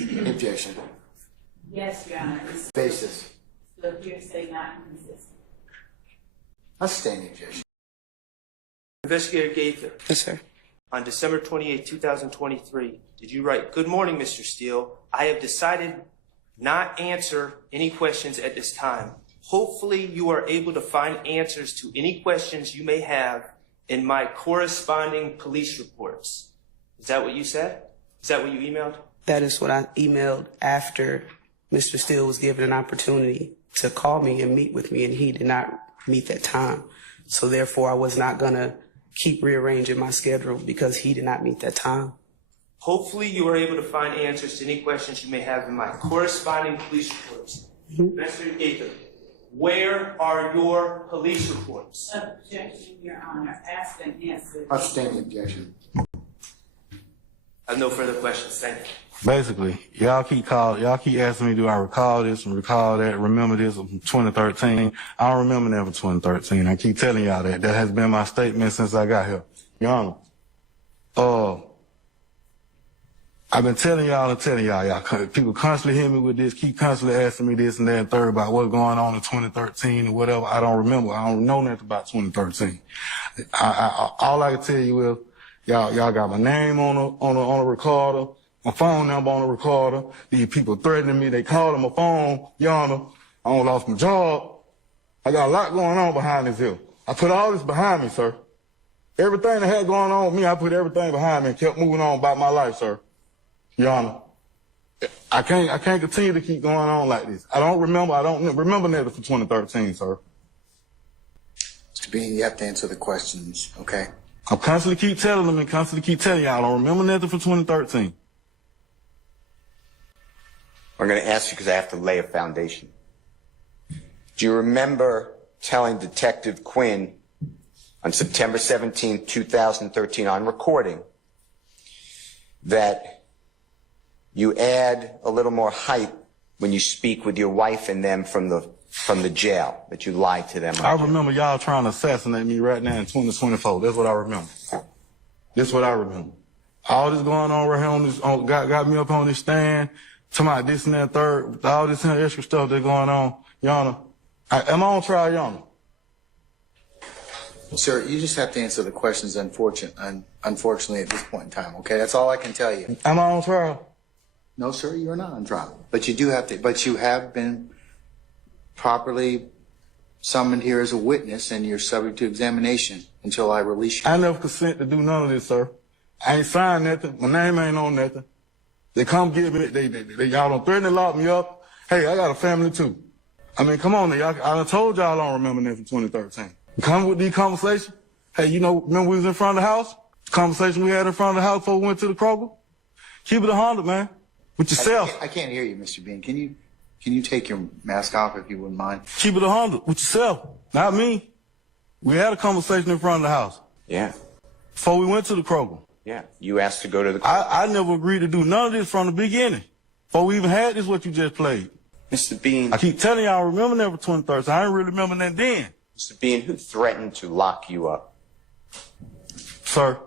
Objection. Yes, Your Honor. It's Basis. the hearsay not inconsistent. I sustain the objection. Investigator Gaither, Yes, sir. on December 28, 2023, did you write, "Good morning, Mr. Steele. I have decided not answer any questions at this time. Hopefully you are able to find answers to any questions you may have in my corresponding police reports." Is that what you said? Is that what you emailed? That is what I emailed after Mr. Steele was given an opportunity to call me and meet with me, and he did not meet that time. So therefore, I was not going to keep rearranging my schedule because he did not meet that time. Hopefully you are able to find answers to any questions you may have in my corresponding police reports. Investigator Gaither, where are your police reports? Objection, Your Honor. Asked and answered. I sustain the objection. I have no further questions. Thank you. Basically, y'all keep asking me, do I recall this and recall that, remember this from 2013? I don't remember that from 2013. I keep telling y'all that. That has been my statement since I got here. Your Honor, I've been telling y'all, people constantly hit me with this, keep constantly asking me this and that and third about what's going on in 2013 or whatever. I don't remember. I don't know nothing about 2013. All I can tell you is, y'all got my name on a recorder, my phone number on a recorder. These people threatening me. They calling my phone. Your Honor, I almost lost my job. I got a lot going on behind this hill. I put all this behind me, sir. Everything that had going on with me, I put everything behind me and kept moving on about my life, sir. Your Honor, I can't continue to keep going on like this. I don't remember nothing from 2013, sir. Mr. Bean, you have to answer the questions, okay? I constantly keep telling them and constantly keep telling y'all I don't remember nothing from 2013. I'm going to ask you because I have to lay a foundation. Do you remember telling Detective Quinn on September 17, 2013 on recording that you add a little more hype when you speak with your wife and them from the jail, that you lied to them? I remember y'all trying to assassinate me right now in 2024. That's what I remember. That's what I remember. All this going on right here on this, got me up on this stand, talking about this and that third, all this extra stuff that's going on. Your Honor, am I on trial, Your Honor? Sir, you just have to answer the questions, unfortunately, at this point in time, okay? That's all I can tell you. Am I on trial? No, sir, you're not on trial. But you have been properly summoned here as a witness, and you're subject to examination until I release you. I never consent to do none of this, sir. I ain't signed nothing. My name ain't on nothing. They come get me. Y'all don't threaten to lock me up. Hey, I got a family too. I mean, come on, y'all. I done told y'all I don't remember nothing from 2013. Come with these conversations. Hey, remember we was in front of the house? Conversation we had in front of the house before we went to the Kroger? Keep it 100, man. With yourself. I can't hear you, Mr. Bean. Can you take your mask off if you wouldn't mind? Keep it 100 with yourself, not me. We had a conversation in front of the house. Yeah. Before we went to the Kroger. Yeah. You asked to go to the I never agreed to do none of this from the beginning. Before we even had this, what you just played. Mr. Bean. I keep telling y'all I remember that for 2013. I didn't really remember that then. Mr. Bean, who threatened to lock you up? Sir,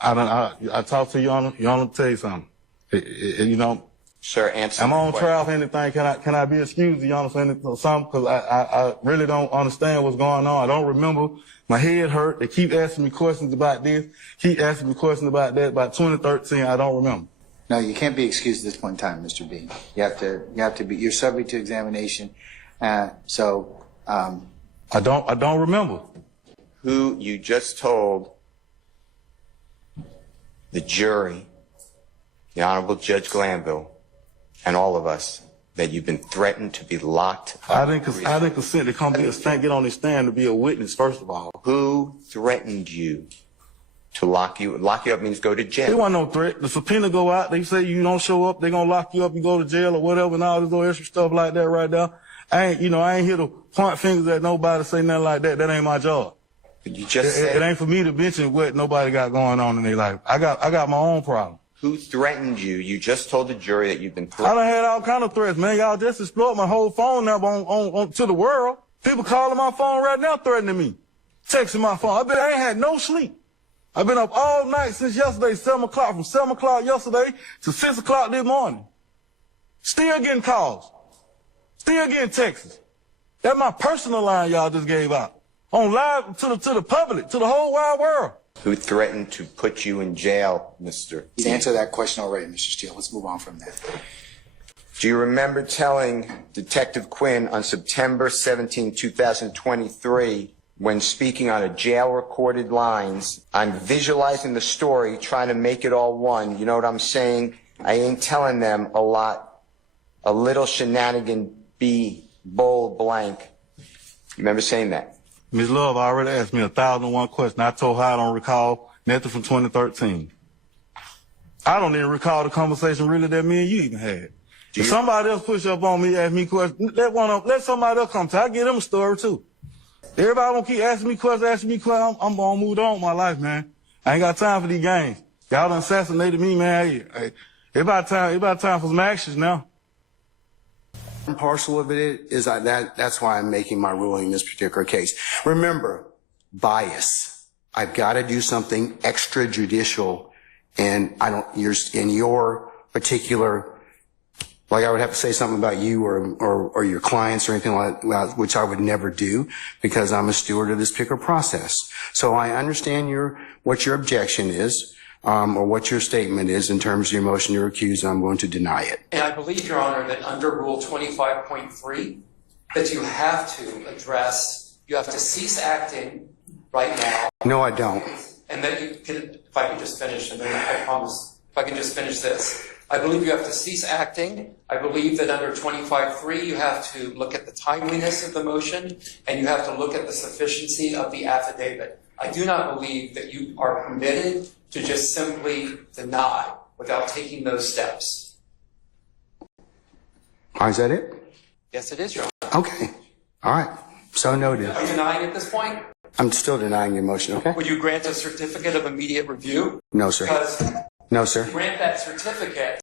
I talked to Your Honor. Your Honor, tell you something. Sir, answer. Am I on trial for anything? Can I be excused, Your Honor, for anything? Something? Because I really don't understand what's going on. I don't remember. My head hurt. They keep asking me questions about this. Keep asking me questions about that. About 2013, I don't remember. No, you can't be excused at this point in time, Mr. Bean. You have to be. You're subject to examination. I don't remember. Who you just told the jury, the Honorable Judge Glanville, and all of us that you've been threatened to be locked up. I didn't consent to come get on this stand to be a witness, first of all. Who threatened you to lock you? Lock you up means go to jail. There wasn't no threat. The subpoena go out. They say you don't show up, they're going to lock you up, you go to jail or whatever, and all this little extra stuff like that right there. I ain't here to point fingers at nobody, say nothing like that. That ain't my job. But you just said it ain't for me to mention what nobody got going on in their life. I got my own problem. Who threatened you? You just told the jury that you've been threatened. I done had all kind of threats, man. Y'all just explored my whole phone number on to the world. People calling my phone right now threatening me. Texting my phone. I ain't had no sleep. I've been up all night since yesterday, 7 o'clock, from 7 o'clock yesterday to 6 o'clock this morning. Still getting calls. Still getting texts. That's my personal line y'all just gave out. On live to the public, to the whole wide world. Who threatened to put you in jail, Mr.? You answered that question already, Mr. Steele. Let's move on from that. Do you remember telling Detective Quinn on September 17, 2023, when speaking on a jail-recorded lines, I'm visualizing the story, trying to make it all one. You know what I'm saying? I ain't telling them a lot. A little shenanigan be bold blank. You remember saying that? Ms. Love already asked me 1,001 questions. I told her I don't recall nothing from 2013. I don't even recall the conversation really that me and you even had. If somebody else push up on me, ask me questions, let somebody else come. I give them a story too. Everybody gonna keep asking me questions. I'm gonna move on with my life, man. I ain't got time for these games. Y'all done assassinated me, man. Hey, it's about time for some actions now. One parcel of it is that's why I'm making my ruling in this particular case. Remember, bias. I've got to do something extrajudicial, and you're in your particular, like I would have to say something about you or your clients or anything like that, which I would never do because I'm a steward of this particular process. So I understand what your objection is. Or what your statement is in terms of your motion to recuse, and I'm going to deny it. And I believe, Your Honor, that under Rule 25.3, that you have to cease acting right now. No, I don't. And that you can, if I can just finish, and then I promise, if I can just finish this. I believe you have to cease acting. I believe that under 25.3, you have to look at the timeliness of the motion, and you have to look at the sufficiency of the affidavit. I do not believe that you are permitted to just simply deny without taking those steps. Is that it? Yes, it is, Your Honor. Okay. All right. So noted. Are you denying at this point? I'm still denying your motion, okay? Would you grant a certificate of immediate review? No, sir. Because no, sir. if you grant that certificate,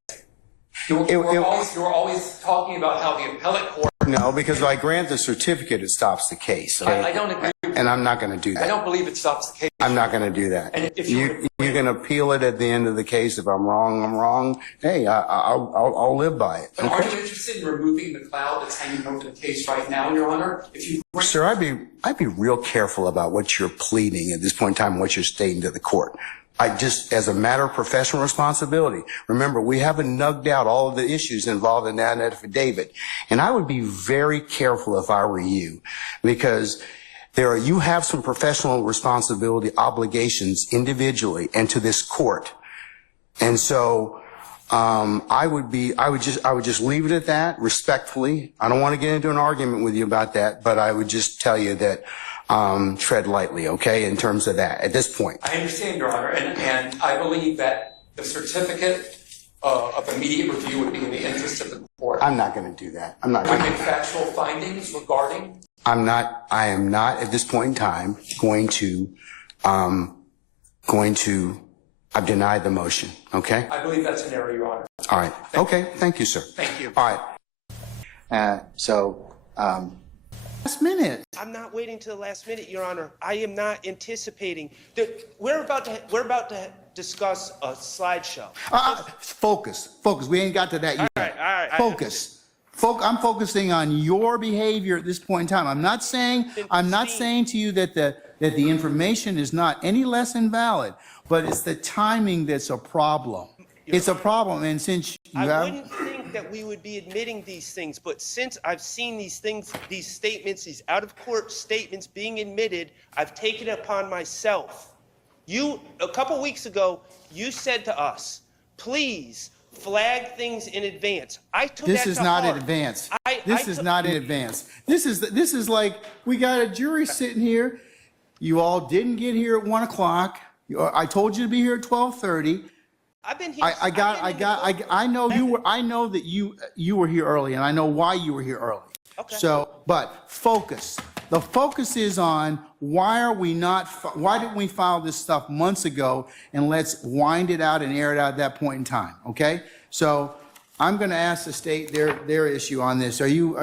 you're always talking about how the appellate court... No, because if I grant the certificate, it stops the case. Okay? I don't agree. And I'm not going to do that. I don't believe it stops the case. I'm not going to do that. And if you can appeal it at the end of the case. If I'm wrong, I'm wrong. Hey, I'll live by it. But okay? are you interested in removing the cloud that's hanging over the case right now, Your Honor? Sir, I'd be real careful about what you're pleading at this point in time, what you're stating to the court. As a matter of professional responsibility, remember, we haven't nugged out all of the issues involved in that affidavit. And I would be very careful if I were you, because you have some professional responsibility obligations individually and to this court. And so, I would just leave it at that respectfully. I don't want to get into an argument with you about that, but I would just tell you that tread lightly, okay, in terms of that at this point. I understand, Your Honor, and I believe that the certificate of immediate review would be in the interest of the court. I'm not going to do that. I'm not going to make factual findings regarding. I am not at this point in time going to I've denied the motion, okay? I believe that's an error, Your Honor. All right. Okay. Thank you, sir. Thank you. All right. Last minute. I'm not waiting to the last minute, Your Honor. I am not anticipating that we're about to discuss a slideshow. Focus. We ain't got to that yet. All right. Focus. I'm focusing on your behavior at this point in time. I'm not saying to you that the information is not any less invalid, but it's the timing that's a problem. It's a problem, and since you wouldn't think that we would be admitting these things, but since I've seen these things, these statements, these out-of-court statements being admitted, I've taken it upon myself. A couple weeks ago, you said to us, please flag things in advance. I took that to heart. This is not in advance. This is not in advance. This is like we got a jury sitting here. You all didn't get here at 1 o'clock. I told you to be here at 12:30. I've been here. I know that you were here early, and I know why you were here early. Okay. So, but focus. The focus is on why didn't we file this stuff months ago, and let's wind it out and air it out at that point in time. Okay. So I'm going to ask the state their issue on this. Are you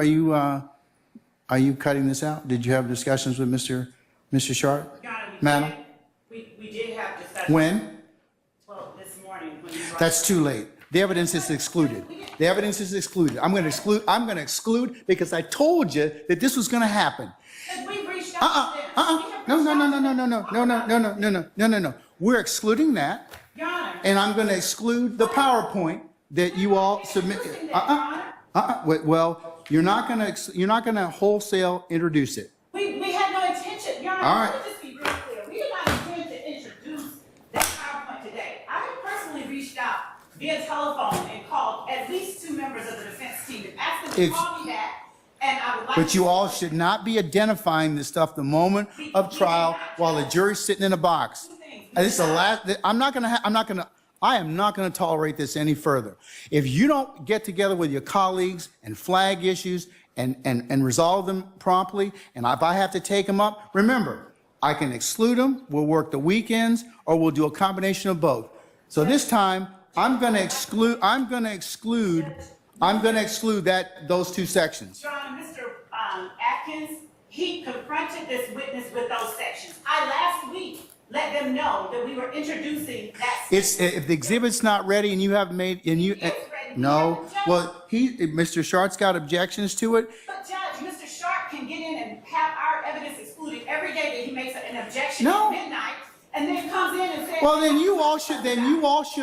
cutting this out? Did you have discussions with Mr. Sharp? Madam? We did have discussions. When? Well, this morning. When you brought That's too late. The evidence is excluded. The evidence is excluded. I'm going to exclude because I told you that this was going to happen. We've reached out to them. No. We're excluding that. Your Honor. And I'm going to exclude the PowerPoint that you all submitted. Well, you're not going to wholesale introduce it. We had no intention, Your Honor. All right. Let me just be real clear. We did not intend to introduce that PowerPoint today. I have personally reached out via telephone and called at least 2 members of the defense team and asked them to call me back. And I would like But you all should not be identifying this stuff the moment of trial while the jury's sitting in a box. This is the last. I am not going to tolerate this any further. If you don't get together with your colleagues and flag issues and resolve them promptly, and if I have to take them up, remember, I can exclude them. We'll work the weekends, or we'll do a combination of both. So this time, I'm going to exclude those 2 sections. Your Honor, Mr. Atkins, he confronted this witness with those sections. I last week let them know that we were introducing that. If the exhibit's not ready and you haven't made, and you, no, well, Mr. Shart's got objections to it. But Judge, Mr. Sharp can get in and have our evidence excluded every day that he makes an objection No. at midnight, and then comes in and says. Well, then you all should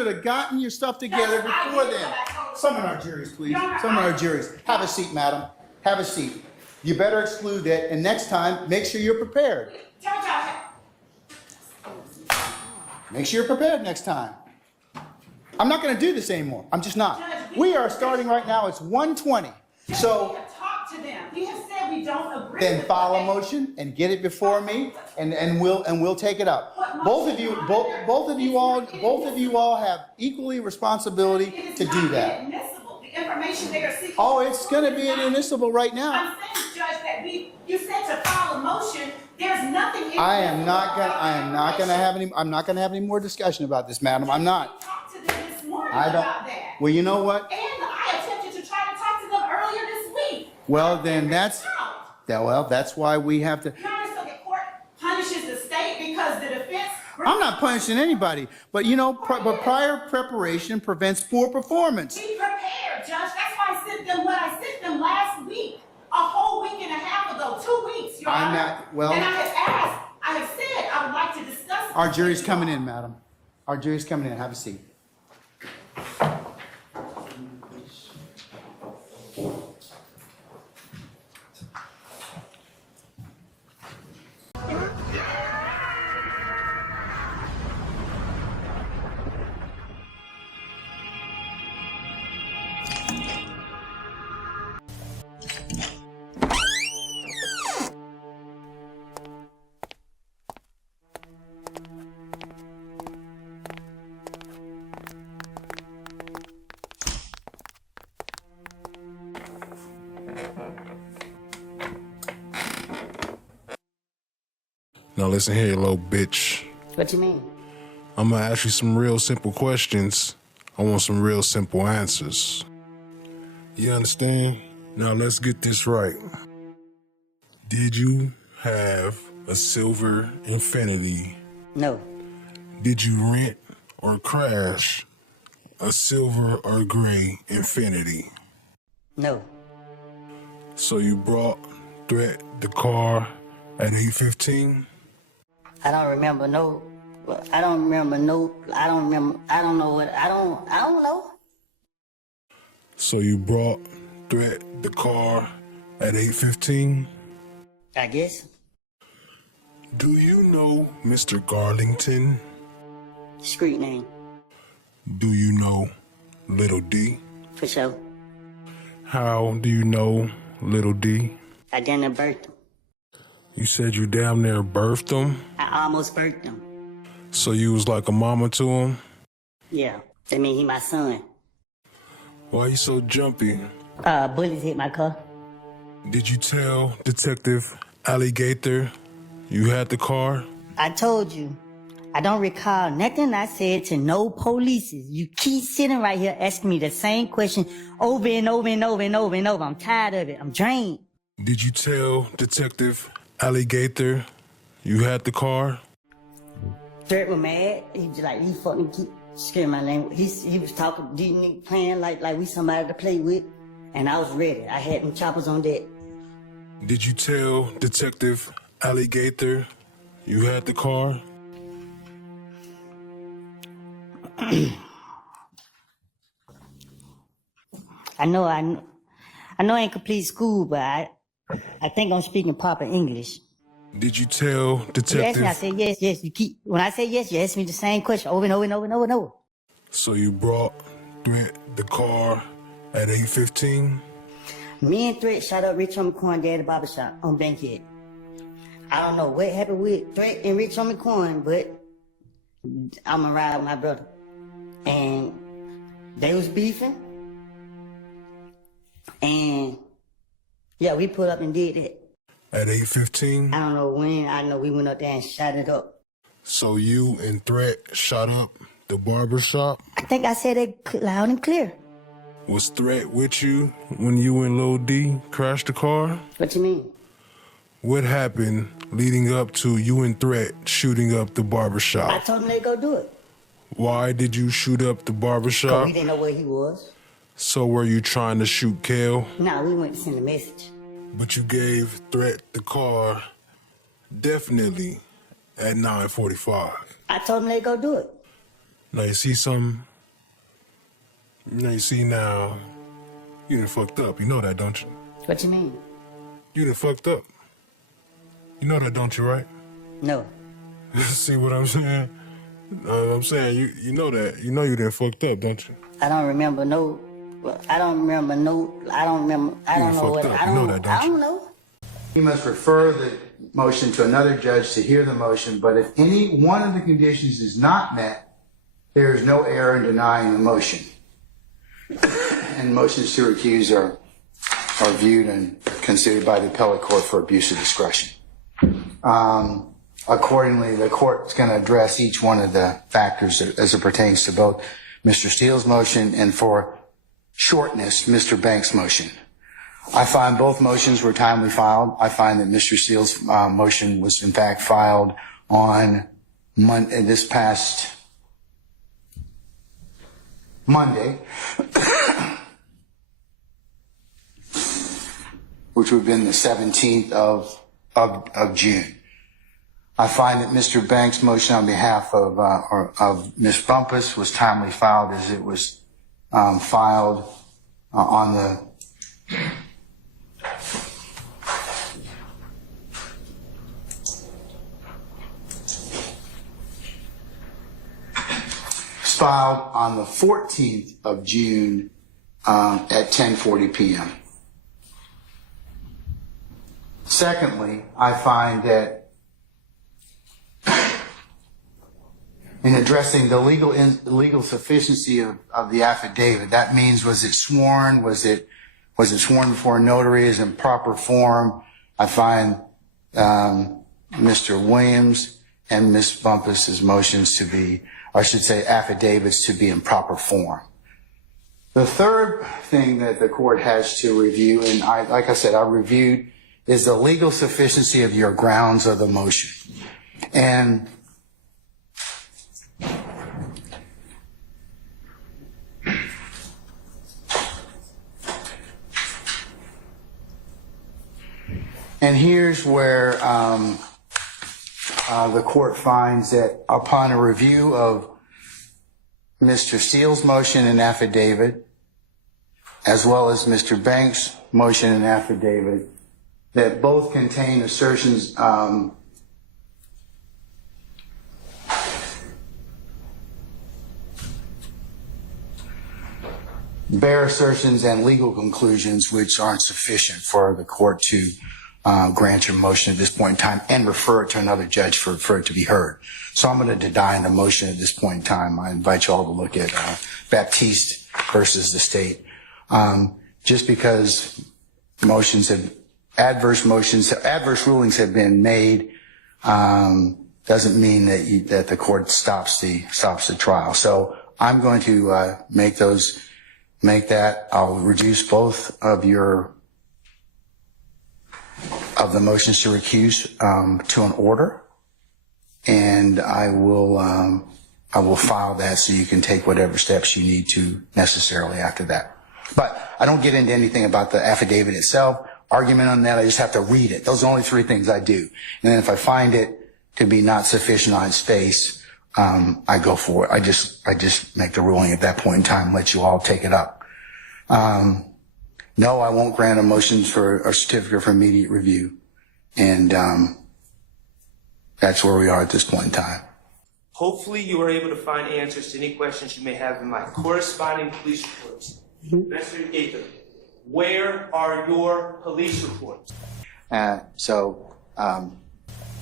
have gotten your stuff together before then. Summon our juries, please. Summon our juries. Have a seat, madam. Have a seat. You better exclude that, and next time, make sure you're prepared. Judge, Make sure you're prepared next time. I'm not going to do this anymore. I'm just not. We are starting right now. It's 1:20. So we have talked to them. We have said we don't agree. then file a motion and get it before me, and we'll take it up. Both of you all have equally responsibility to do that. Inadmissible. The information they are seeking. Oh, it's going to be inadmissible right now. I'm saying, Judge, that you said to file a motion. There's nothing. I'm not going to have any more discussion about this, madam. I'm not. We talked to them this morning I don't. about that. Well, you know what? And I attempted to try to talk to them earlier this week. Well, then that's why we have to. Your Honor, so the court punishes the state because the defense. I'm not punishing anybody, but but prior preparation prevents poor performance. Be prepared, Judge. That's why I sent them what I sent them last week. A whole week and a half ago, 2 weeks, Your Honor. And I have said I would like to discuss. Our jury's coming in, madam. Our jury's coming in. Have a seat. Now listen here, little bitch. What you mean? I'm gonna ask you some real simple questions. I want some real simple answers. You understand? Now let's get this right. Did you have a silver Infinity? No. Did you rent or crash a silver or gray Infinity? No. So you brought Threat the car at 8:15? I don't remember no. I don't know. So you brought Threat the car at 8:15? I guess. Do you know Mr. Garlington? Street name. Do you know Little D? For sure. How do you know Little D? I didn't birth him. You said you damn near birthed him? I almost birthed him. So you was like a mama to him? Yeah. That mean he my son. Why you so jumpy? Bullets hit my car. Did you tell Detective Alligator you had the car? I told you. I don't recall nothing I said to no police. You keep sitting right here asking me the same question over and over and over and over and over. I'm tired of it. I'm drained. Did you tell Detective Alligator you had the car? Threat was mad. He was like, you fucking keep Excuse my language. He was talking, playing like we somebody to play with, and I was ready. I had them choppers on deck. Did you tell Detective Alligator you had the car? I know I ain't complete school, but I think I'm speaking proper English. Did you tell Detective? You asked me, I said yes. When I say yes, you ask me the same question over and over and over and over and over. So you brought Threat the car at 8:15? Me and Threat shot up Rich on McCoy there at the barbershop on Bankhead. I don't know what happened with Threat and Rich on McCoy, but I'm a ride with my brother. And they was beefing. And yeah, we put up and did that. At 8:15? I don't know when. I know we went up there and shot it up. So you and Threat shot up the barber shop? I think I said it loud and clear. Was Threat with you when you and Lil D crashed the car? What you mean? What happened leading up to you and Threat shooting up the barber I shop? told him they go do it. Why did you shoot up the barber Because shop? we didn't know where he was. So were you trying to shoot Kale? Nah, we went to send a message. But you gave Threat the car definitely at 9:45. I told him they go do it. Now you see something? Now you see now, you done fucked up. You know that, don't you? What you mean? You done fucked up. You know that, don't you, right? No. See what I'm saying? I'm saying you know that. You know you done fucked up, don't you? I don't remember no. I don't know what. I don't know. You must refer the motion to another judge to hear the motion, but if any one of the conditions is not met, there is no error in denying the motion. And motions to recuse are viewed and considered by the appellate court for abuse of discretion. Accordingly, the court is going to address each one of the factors as it pertains to both Mr. Steele's motion and, for shortness, Mr. Banks' motion. I find both motions were timely filed. I find that Mr. Steele's motion was in fact filed on this past Monday, which would have been the 17th of June. I find that Mr. Banks' motion on behalf of Ms. Bumpus was timely filed, as it was filed on the filed on the 14th of June at 10:40 p.m. Secondly, I find that in addressing the legal sufficiency of the affidavit, that means, was it sworn? Was it sworn before a notary? Is in proper form? I find Mr. Williams and Ms. Bumpus's motions to be, or I should say affidavits, to be in proper form. The third thing that the court has to review, and like I said, I reviewed, is the legal sufficiency of your grounds of the motion. And here's where the court finds that upon a review of Mr. Steele's motion and affidavit, as well as Mr. Banks' motion and affidavit, that both contain assertions bare assertions and legal conclusions which aren't sufficient for the court to grant your motion at this point in time and refer it to another judge for it to be heard. So I'm going to deny the motion at this point in time. I invite you all to look at Baptiste versus the state. Just because adverse rulings have been made doesn't mean that the court stops the trial. So I'm going to make that. I'll reduce both of the motions to recuse to an order, and I will I will file that so you can take whatever steps you need to necessarily after that. But I don't get into anything about the affidavit itself, argument on that. I just have to read it. Those are the only three things I do. And then if I find it to be not sufficient on its face, I go for it. I just make the ruling at that point in time, let you all take it up. No, I won't grant a motion for a certificate for immediate review. And that's where we are at this point in time. Hopefully you are able to find answers to any questions you may have in my corresponding police reports. Mr. Gaither, where are your police reports?